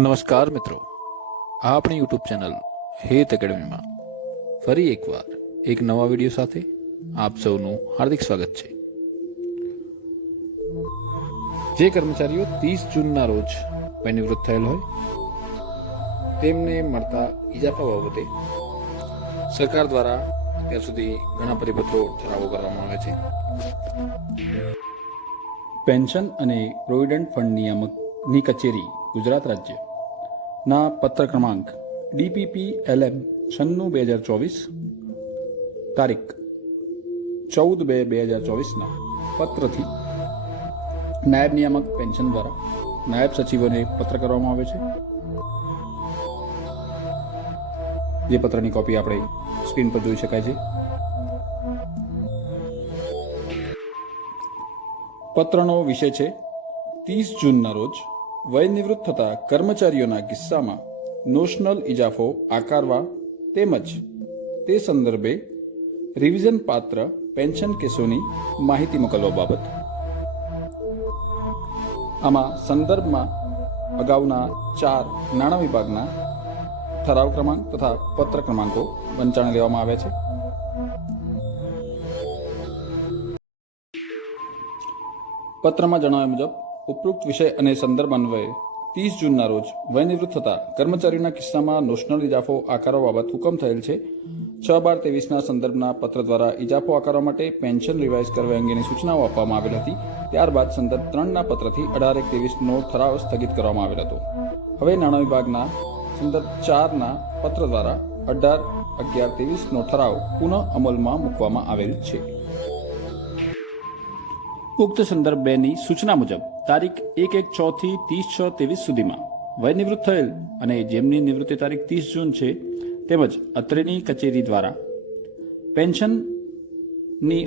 નમસ્કાર મિત્રો, આપણી યુટ્યુબ ચેનલ હેત એકેડમીમાં ફરી એકવાર એક નવા વિડીયો સાથે આપ સૌનું હાર્દિક સ્વાગત છે। જે કર્મચારીઓ 30 જૂનના રોજ નિવૃત્ત થયેલ હોય તેમને મળતા ઇજાફા બાબતે સરકાર દ્વારા અત્યાર સુધી ઘણા પરિપત્રો ઠરાવો કરવામાં આવે છે। પેન્શન અને પ્રોવિડન્ટ ફંડ નિયામકની કચેરી ગુજરાત રાજ્ય ના પત્ર ક્રમાંક DPP-LM 96/2024 તારીખ 14/2/2024 ના પત્રથી નાયબ નિયામક પેન્શન દ્વારા નાયબ સચિવોને પત્ર કરવામાં આવે છે। જે પત્રની કોપી આપણે સ્ક્રીન પર જોઈ શકાય છે। પત્રનો વિષય છે 30 જૂનના રોજ વય નિવૃત્ત થતા કર્મચારીઓના કિસ્સામાં નોશનલ ઇજાફો આકારવા તેમજ તે સંદર્ભે રિવિઝન પાત્ર પેન્શન કેસોની માહિતી મોકલવા બાબત। આમાં સંદર્ભમાં અગાઉના 4 નાણાં વિભાગના ઠરાવ ક્રમાંક તથા પત્ર ક્રમાંકો વંચાણે લેવામાં આવ્યા છે। પત્રમાં જણાવ્યા મુજબ ઉપરોક્ત વિષય અને સંદર્ભ અન્વયે 30 જૂનના રોજ વય નિવૃત્ત થતા કર્મચારીઓના કિસ્સામાં નોશનલ ઇજાફો આકારવા બાબત હુકમ થયેલ છે। 6/12/23ના સંદર્ભના પત્ર દ્વારા ઇજાફો આકારવા માટે પેન્શન રિવાઇઝ કરવા અંગેની સૂચનાઓ આપવામાં આવેલ હતી। ત્યારબાદ સંદર્ભ 3ના પત્રથી 18/1/23નો ઠરાવ સ્થગિત કરવામાં આવેલ હતો। હવે નાણાં વિભાગના સંદર્ભ 4ના પત્ર દ્વારા 18/11/23નો ઠરાવ પુનઃ અમલમાં મૂકવામાં આવેલ છે। ઉક્ત સંદર્ભ 2ની સૂચના મુજબ તારીખ 1/1/6 થી 30/6/23 સુધીમાં વય નિવૃત્ત થયેલ અને જેમની નિવૃત્તિ તારીખ 30 જૂન છે તેમજ અત્રેની કચેરી દ્વારા પેન્શનની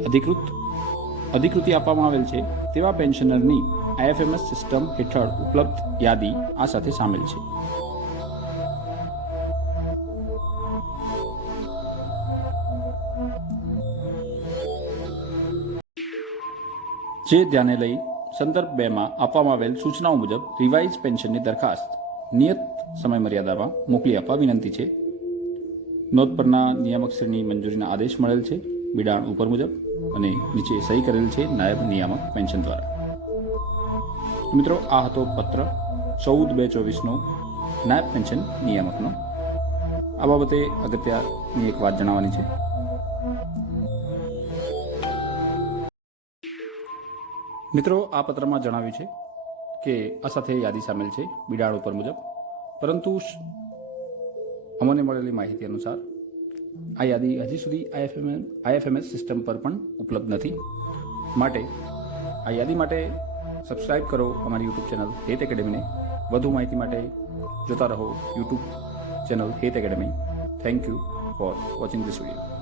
અધિકૃતિ આપવામાં આવેલ છે તેવા પેન્શનરની IFMS સિસ્ટમ હેઠળ ઉપલબ્ધ યાદી આ સાથે સામેલ છે। જે ધ્યાને લઈ સંદર્ભ 2માં આપવામાં આવેલ સૂચનાઓ મુજબ રિવાઇઝ પેન્શનની દરખાસ્ત નિયત સમય મર્યાદામાં મોકલી આપવા વિનંતી છે। નોંધ પરના નિયામકશ્રીની મંજૂરીના આદેશ મળેલ છે બિડાણ ઉપર મુજબ અને નીચે સહી કરેલ છે નાયબ નિયામક પેન્શન દ્વારા। મિત્રો, આ હતો પત્ર 14/2/24નો નાયબ પેન્શન નિયામકનો। આ બાબતે અગત્યની એક વાત જણાવવાની છે। મિત્રો, આ પત્રમાં જણાવ્યું છે કે આ સાથે યાદી સામેલ છે બિડાણ ઉપર મુજબ, પરંતુ અમને મળેલી માહિતી અનુસાર આ યાદી હજી સુધી IFMS સિસ્ટમ પર પણ ઉપલબ્ધ નથી। માટે આ યાદી માટે સબસ્ક્રાઇબ કરો અમારી યુટ્યુબ ચેનલ હેત એકેડમીને। વધુ માહિતી માટે જોતા રહો યુટ્યુબ ચેનલ હેત academy. Thank you for watching this video.